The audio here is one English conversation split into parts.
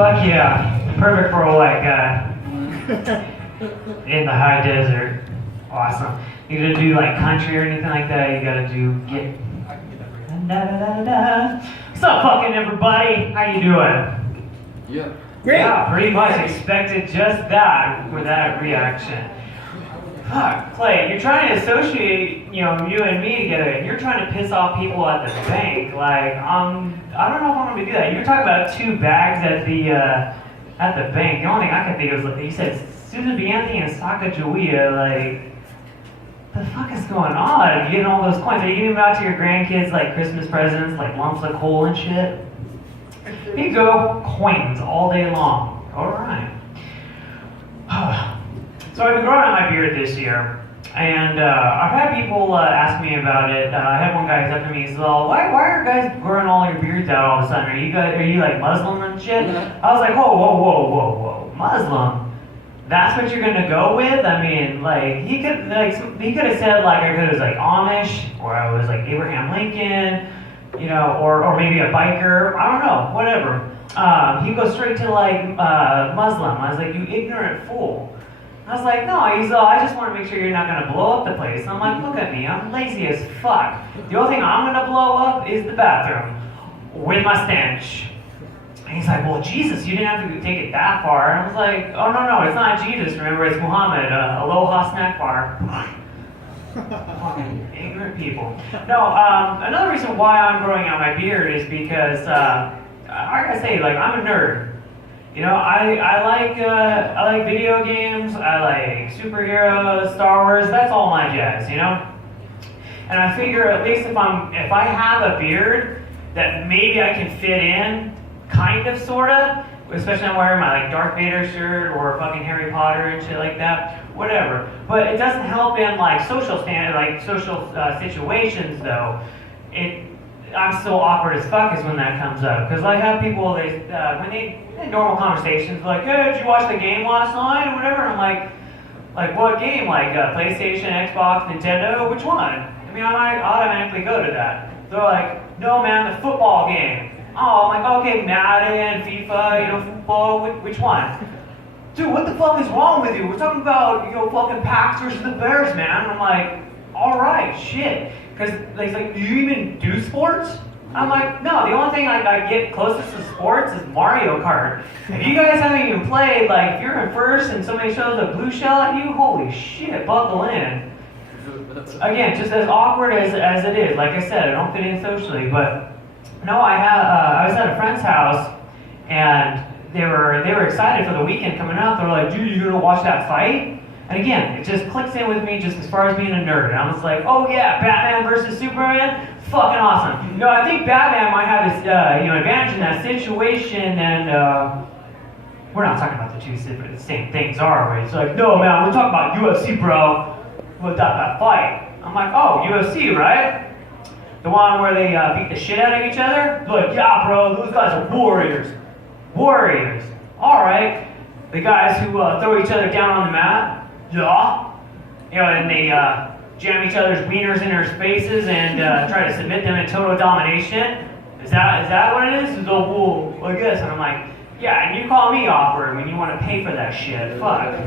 Fuck yeah. Perfect for like in the high desert. Awesome. You gonna do like country or anything like that? You gotta do get. Da, da, da, da. What's up, fucking everybody? How you doing? Yeah. Great. Yeah, pretty much expected just that with that reaction. Fuck, Clay, you're trying to associate, you and me together, and you're trying to piss off people at the bank. Like, I don't know if I'm gonna do that. You're talking about 2 bags at the bank. The only thing I can think of is like, you said Susan B. Anthony and Sacagawea. Like, the fuck is going on? You getting all those coins? Are you giving them out to your grandkids like Christmas presents, like lumps of coal and shit? Here you go, coins all day long. All right. So I've been growing out my beard this year, and I've had people ask me about it. I had one guy who's up to me. He's well, why are guys growing all your beards out all of a sudden? Are you like Muslim and shit? I was like, whoa, Muslim? That's what you're gonna go with? I mean, like he could have said like I was like Amish, or I was like Abraham Lincoln, or maybe a biker. I don't know, whatever. He goes straight to like Muslim. I was like, you ignorant fool. I was like, no, I just want to make sure you're not going to blow up the place. And I'm like, look at me, I'm lazy as fuck. The only thing I'm going to blow up is the bathroom with my stench. And he's like, well, Jesus, you didn't have to take it that far. And I was like, oh, no, it's not Jesus. Remember, it's Muhammad, Aloha snack bar. Fucking ignorant people. No, another reason why I'm growing out my beard is because, I gotta say, like, I'm a nerd. I like video games, I like superheroes, Star Wars, that's all my jazz, And I figure at least if I have a beard that maybe I can fit in, kind of, sorta, especially I'm wearing my like Darth Vader shirt or fucking Harry Potter and shit like that, whatever. But it doesn't help in like social situations though. I'm so awkward as fuck is when that comes up. Because I have people, when they in normal conversations, like, hey, did you watch the game last night or whatever? And I'm like what game? Like PlayStation, Xbox, Nintendo? Which one? I mean, I might automatically go to that. They're like, no man, the football game. Oh, I'm like, okay, Madden, FIFA, football, which one? Dude, what the fuck is wrong with you? We're talking about, fucking Packs versus the Bears, man. And I'm like, alright, shit. Because he's like, do you even do sports? I'm like, no, the only thing I get closest to sports is Mario Kart. If you guys haven't even played, like, if you're in first and somebody shows a blue shell at you, holy shit, buckle in. Again, just as awkward as it is. Like I said, I don't fit in socially, but no, I was at a friend's house, and they were excited for the weekend coming up. They were like, dude, you gonna watch that fight? And again, it just clicks in with me just as far as being a nerd. And I was like, oh yeah, Batman versus Superman? Fucking awesome. I think Batman might have his advantage in that situation, and we're not talking about the same things, are we? It's like, no man, we're talking about UFC, bro. With that fight. I'm like, oh, UFC, right? The one where they beat the shit out of each other? They're like, yeah bro, those guys are warriors. Warriors. Alright. The guys who throw each other down on the mat? Yeah. And they jam each other's wieners in their faces and try to submit them in total domination. Is that what it is? It's like, well, I guess. And I'm like, yeah, and you call me awkward when you want to pay for that shit. Fuck.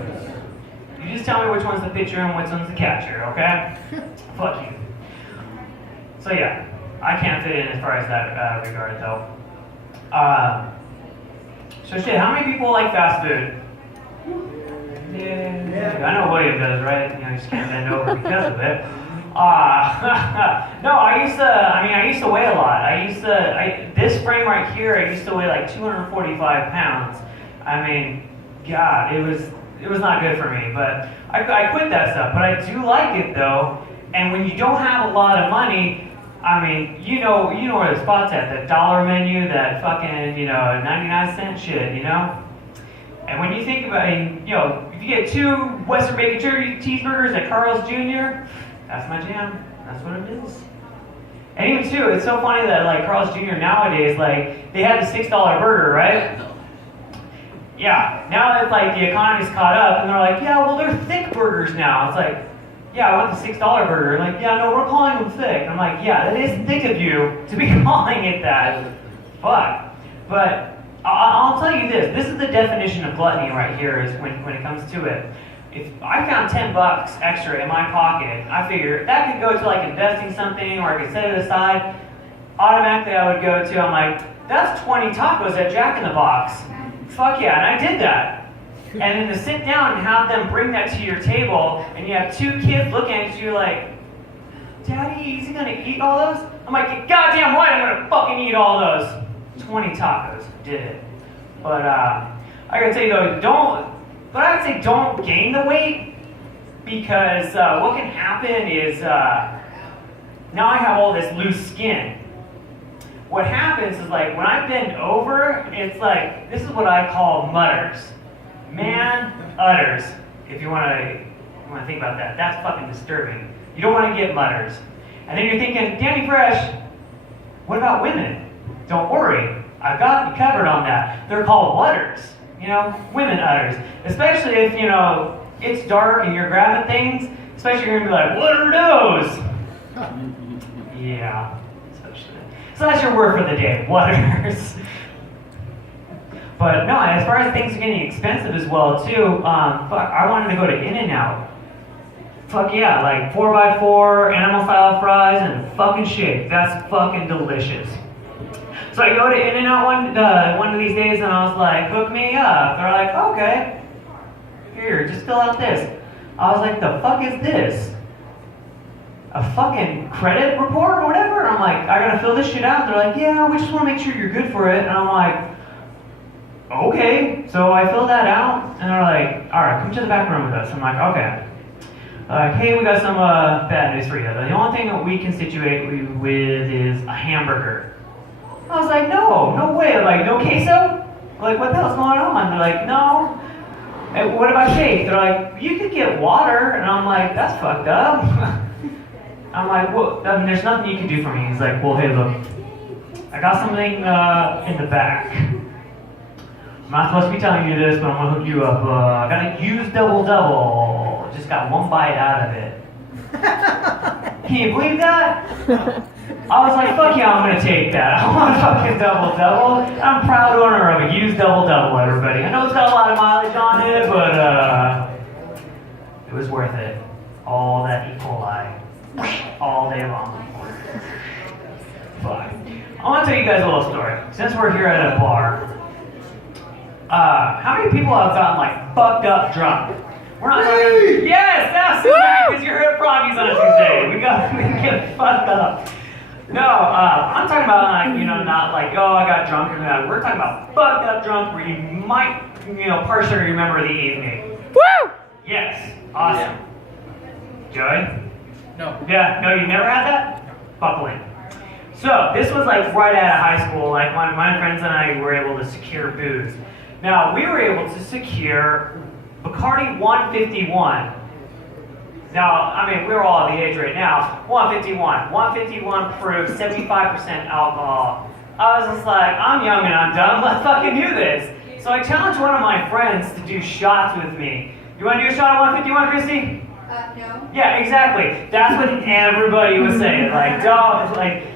You just tell me which one's the pitcher and which one's the catcher, okay? Fuck you. So yeah, I can't fit in as far as that regard though. So shit, how many people like fast food? Yeah. I know William does, right? You just can't bend over because of it. No, I used to weigh a lot. This frame right here, I used to weigh like 245 pounds. I mean, God, it was not good for me, but I quit that stuff. But I do like it though, and when you don't have a lot of money, I mean, you know where the spot's at, the dollar menu, that fucking, 99-cent shit, And when you think about it, if you get 2 Western Bacon Turkey cheeseburgers at Carl's Jr., that's my jam. That's what it is. And even too, it's so funny that like Carl's Jr. nowadays, like, they had the $6 burger, right? Yeah, now that like the economy's caught up, and they're like, yeah, well, they're thick burgers now. It's like, yeah, I want the $6 burger. Like, yeah, no, we're calling them thick. I'm like, yeah, that is thick of you to be calling it that. Fuck. But I'll tell you this. This is the definition of gluttony right here. Is when it comes to it. If I found $10 extra in my pocket, I figure that could go to like investing something, or I could set it aside. Automatically, I would go to. I'm like, that's 20 tacos at Jack in the Box. Fuck yeah, and I did that. And then to sit down and have them bring that to your table, and you have 2 kids looking at you like, Daddy, is he gonna eat all those? I'm like, goddamn right, I'm gonna fucking eat all those. 20 tacos, did it. But I gotta tell you though, I would say don't gain the weight, because what can happen is now I have all this loose skin. What happens is like when I bend over, it's like, this is what I call mutters. Man utters, if you want to think about that. That's fucking disturbing. You don't want to get mutters. And then you're thinking, Danny Fresh, what about women? Don't worry, I've got you covered on that. They're called utters, women utters. Especially if, it's dark and you're grabbing things, especially you're going to be like, what are those? Yeah, so that's your word for the day, utters. But no, as far as things are getting expensive as well too, I wanted to go to In-N-Out. Fuck yeah, like 4x4, animal style fries, and fucking shake. That's fucking delicious. So I go to In-N-Out one of these days, and I was like, hook me up. They're like, okay, here, just fill out this. I was like, the fuck is this? A fucking credit report or whatever? I'm like, I gotta fill this shit out. They're like, yeah, we just want to make sure you're good for it. And I'm like, okay. So I filled that out, and they're like, all right, come to the back room with us. I'm like, okay. Hey, we got some bad news for you. The only thing that we can situate you with is a hamburger. I was like, no way. Like, no queso? Like, what the hell's going on? They're like, no. And what about shake? They're like, you could get water. And I'm like, that's fucked up. I'm like, well, there's nothing you can do for me. He's like, well, hey, look, I got something in the back. I'm not supposed to be telling you this, but I'm gonna hook you up. I got a used double-double. Just got 1 bite out of it. Can you believe that? I was like, fuck yeah, I'm gonna take that. I want a fucking double-double. I'm proud owner of a used double-double, everybody. I know it's got a lot of mileage on it, but it was worth it. All that E. coli. All day long. Fuck. I want to tell you guys a little story. Since we're here at a bar, how many people have gotten like fucked up drunk? We're not talking. Yes, absolutely, because you're here at Froggy's on a Tuesday. We get fucked up. No, I'm talking about like, not like, oh, I got drunk or that. We're talking about fucked up drunk where you might, partially remember the evening. Woo! Yes, awesome. Joey? No. Yeah, no, you never had that? Buckle in. So, this was like right out of high school, like my friends and I were able to secure booze. Now, we were able to secure Bacardi 151. Now, I mean, we're all the age right now. 151 proof, 75% alcohol. I was just like, I'm young and I'm dumb, let's fucking do this. So I challenged one of my friends to do shots with me. You want to do a shot of 151, Christy? No. Yeah, exactly. That's what everybody was saying. Like, dog, like,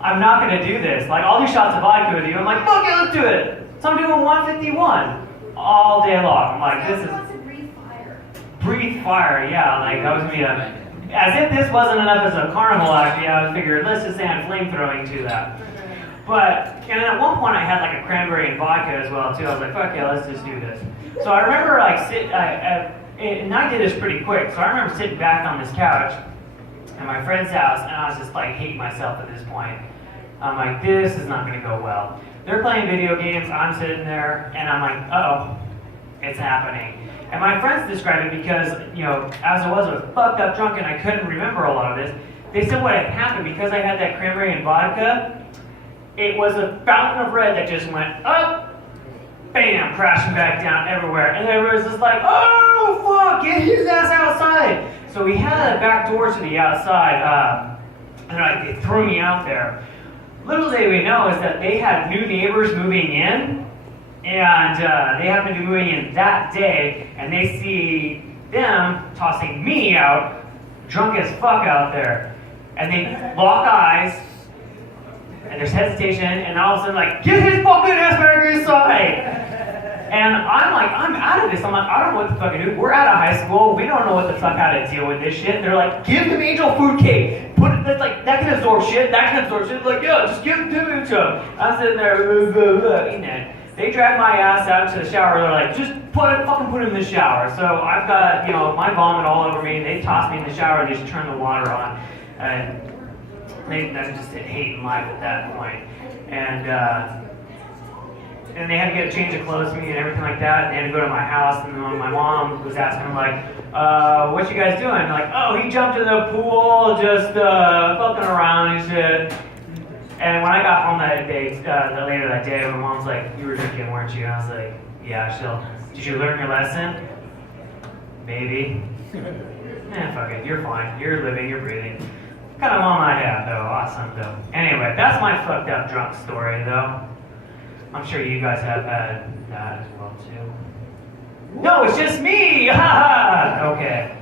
I'm not gonna do this. Like, I'll do shots of vodka with you. I'm like, fuck it, let's do it. So I'm doing 151 all day long. I'm like, this is. Breathe fire. Breathe fire, yeah. Like, that was gonna be as if this wasn't enough as a carnival act. Yeah, I figured let's just add flamethrowing to that. But, and at one point I had like a cranberry and vodka as well too. I was like, fuck yeah, let's just do this. So I remember like and I did this pretty quick. So I remember sitting back on this couch at my friend's house, and I was just like hating myself at this point. I'm like, this is not going to go well. They're playing video games, I'm sitting there, and I'm like, uh-oh, it's happening. And my friends described it because, as I was fucked up drunk and I couldn't remember a lot of this. They said what had happened, because I had that cranberry and vodka, it was a fountain of red that just went up, bam, crashing back down everywhere. And everybody was just like, oh, fuck, get his ass outside. So we had a back door to the outside, and they threw me out there. Little did we know is that they had new neighbors moving in, and they happened to be moving in that day, and they see them tossing me out, drunk as fuck out there. And they lock eyes, and there's hesitation, and all of a sudden, like, get his fucking ass back inside! And I'm like, I'm out of this. I'm like, I don't know what the fuck to do. We're out of high school. We don't know what the fuck how to deal with this shit. They're like, give him angel food cake. Put it, that's like, that can absorb shit. That can absorb shit. Like, yeah, just give it to him. I'm sitting there, eating it. They drag my ass out to the shower. They're like, just fucking put him in the shower. So I've got, my vomit all over me. They toss me in the shower and just turn the water on. And I'm just hating life at that point. And they had to get a change of clothes for me and everything like that. And they had to go to my house, and then my mom was asking, like, what you guys doing? Like, oh, he jumped in the pool, just fucking around and shit. And when I got home that day, later that day, my mom's like, you were drinking, weren't you? And I was like, yeah, still. Did you learn your lesson? Maybe. Fuck it, you're fine. You're living, you're breathing. What kind of mom I have, though. Awesome, though. Anyway, that's my fucked up drunk story, though. I'm sure you guys have had that as well, too. No, it's just me! Ha! Okay.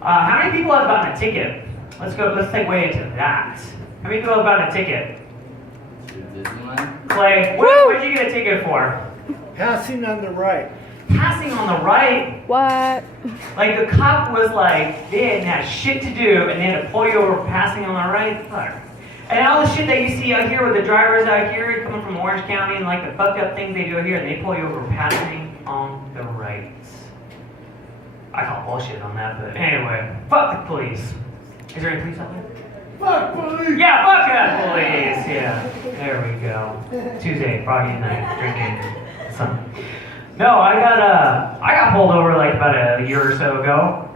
How many people have gotten a ticket? Let's segue into that. How many people have gotten a ticket? Clay, what did you get a ticket for? Passing on the right. Passing on the right? What? Like the cop was like, they didn't have shit to do and they had to pull you over for passing on the right? Fuck. And all the shit that you see out here with the drivers out here coming from Orange County and like the fucked up things they do out here, and they pull you over for passing on the right. I call bullshit on that, but anyway, fuck the police. Is there any police out there? Fuck police! Yeah, fuck that police! Yeah, there we go. Tuesday, Friday night, drinking something. No, I got pulled over like about a year or so ago.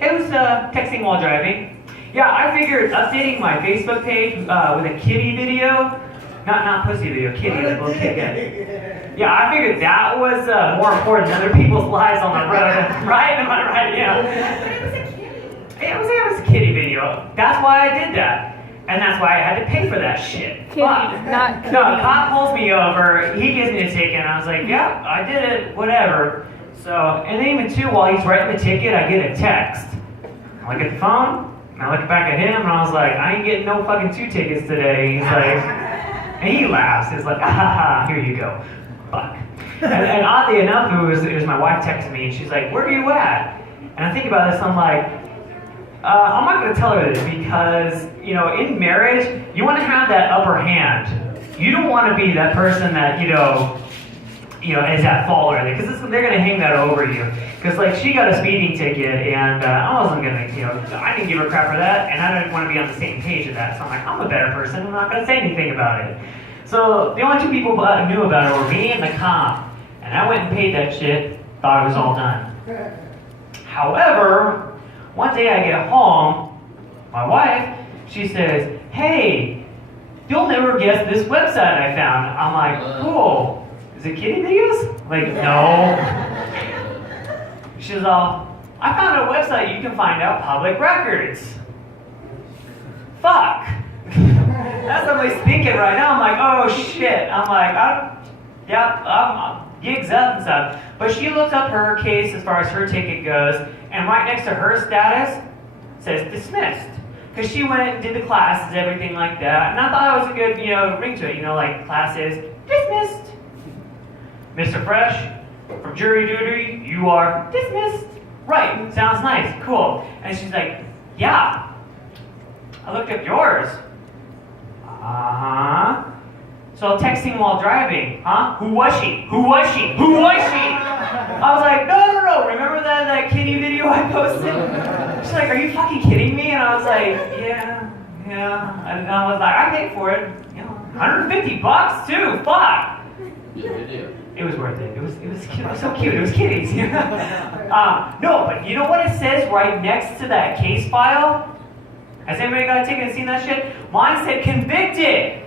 It was texting while driving. Yeah, I figured updating my Facebook page with a kitty video, not pussy video, kitty, like little kid again. Yeah, I figured that was more important than other people's lives on the road, right? Am I right? Yeah. But it was a kitty. It was a kitty video. That's why I did that. And that's why I had to pay for that shit. Kitty, not kitty. No, a cop pulls me over, he gives me a ticket, and I was like, yeah, I did it, whatever. So, and then even too, while he's writing the ticket, I get a text. I look at the phone, and I look back at him, and I was like, I ain't getting no fucking 2 tickets today. He's like, and he laughs. He's like, ah, here you go. Fuck. And oddly enough, it was my wife texting me, and she's like, where are you at? And I think about this, I'm like, I'm not going to tell her this because, in marriage, you want to have that upper hand. You don't want to be that person that, is at fault or anything, because they're going to hang that over you. Because, like, she got a speeding ticket, and I wasn't going to, I didn't give her crap for that, and I didn't want to be on the same page with that. So I'm like, I'm a better person, I'm not going to say anything about it. So the only 2 people who knew about it were me and the cop. And I went and paid that shit, thought it was all done. However, one day I get home, my wife, she says, hey, you'll never guess this website I found. I'm like, cool. Is it kitty videos? Like, no. She's all, I found a website you can find out public records. Fuck. That's what I'm thinking right now. I'm like, oh shit. I'm like, I'm gigs up and stuff. But she looks up her case as far as her ticket goes, and right next to her status says dismissed. Because she went and did the classes, everything like that. And I thought it was a good, ring to it. Like classes, dismissed. Mr. Fresh, from jury duty, you are dismissed. Right, sounds nice, cool. And she's like, yeah, I looked up yours. Uh-huh. So texting while driving, huh? Who was she? Who was she? Who was she? I was like, no. Remember that kitty video I posted? She's like, are you fucking kidding me? And I was like, yeah. And I was like, I paid for it. $150 too. Fuck. It was worth it. It was so cute. It was kitties. No, but you know what it says right next to that case file? Has anybody got a ticket and seen that shit? Mine said convicted.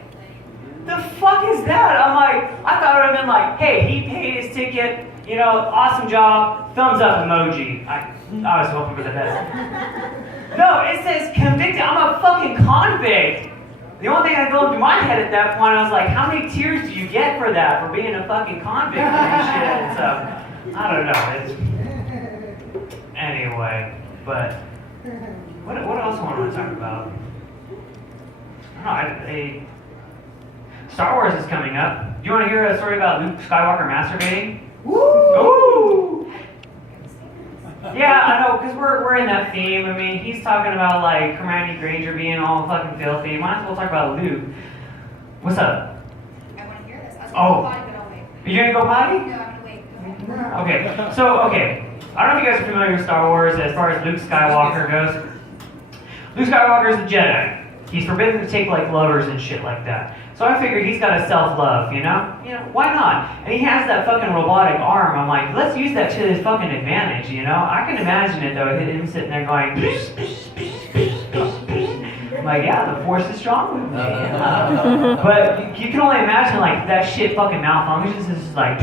The fuck is that? I'm like, I thought it would have been like, hey, he paid his ticket, awesome job, thumbs up emoji. I was hoping for the best. No, it says convicted. I'm a fucking convict. The only thing that goes through my head at that point, I was like, how many tears do you get for that, for being a fucking convict and shit? So, I don't know. Anyway, but what else do I want to talk about? Star Wars is coming up. Do you want to hear a story about Luke Skywalker masturbating? Woo! Yeah, I know, because we're in that theme. I mean, he's talking about, like, Hermione Granger being all fucking filthy. Might as well talk about Luke. What's up? I want to hear this. I was Oh. going to potty, but I'll wait. You gonna go potty? No, I'm going to wait. Okay, so, I don't know if you guys are familiar with Star Wars as far as Luke Skywalker goes. Luke Skywalker is a Jedi. He's forbidden to take, like, lovers and shit like that. So I figured he's got a self-love, you know? Why not? And he has that fucking robotic arm. I'm like, let's use that to his fucking advantage, you know? I can imagine it, though, him sitting there going, I'm like, yeah, the force is strong with me. But you can only imagine, like, that shit fucking malfunctions. It's just like,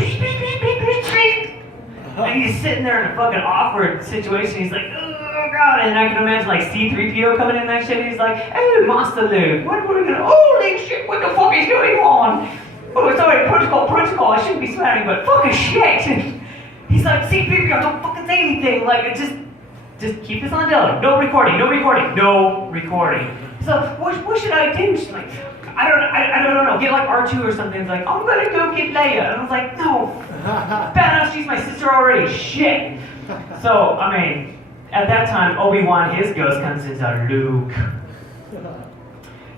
and he's sitting there in a fucking awkward situation. He's like, oh god. And I can imagine, like, C-3PO coming in that shit. And he's like, hey, Master Luke, what are we gonna, holy shit, what the fuck is going on? Oh, sorry, protocol, I shouldn't be swearing, but fucking shit. And he's like, C-3PO, don't fucking say anything. Like, just keep this on Dylan. No recording. So what should I do? She's like, I don't know. Get like R2 or something. It's like, I'm gonna go get Leia. And I was like, no. Badass, she's my sister already. Shit. So, I mean, at that time, Obi-Wan, his ghost comes into Luke.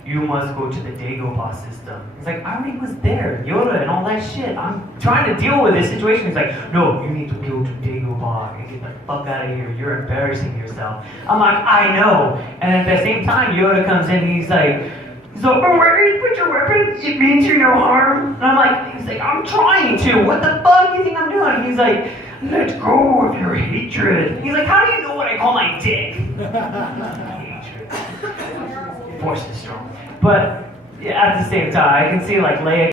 You must go to the Dagobah system. He's like, I already was there, Yoda and all that shit. I'm trying to deal with this situation. He's like, no, you need to go to Dagobah and get the fuck out of here. You're embarrassing yourself. I'm like, I know. And at the same time, Yoda comes in and he's like, so, where you put your weapon, it means you no harm. And I'm like, he's like, I'm trying to. What the fuck do you think I'm doing? He's like, let go of your hatred. He's like, how do you know what I call my dick? Hatred. Force is strong. But yeah, at the same time, I can see like Leia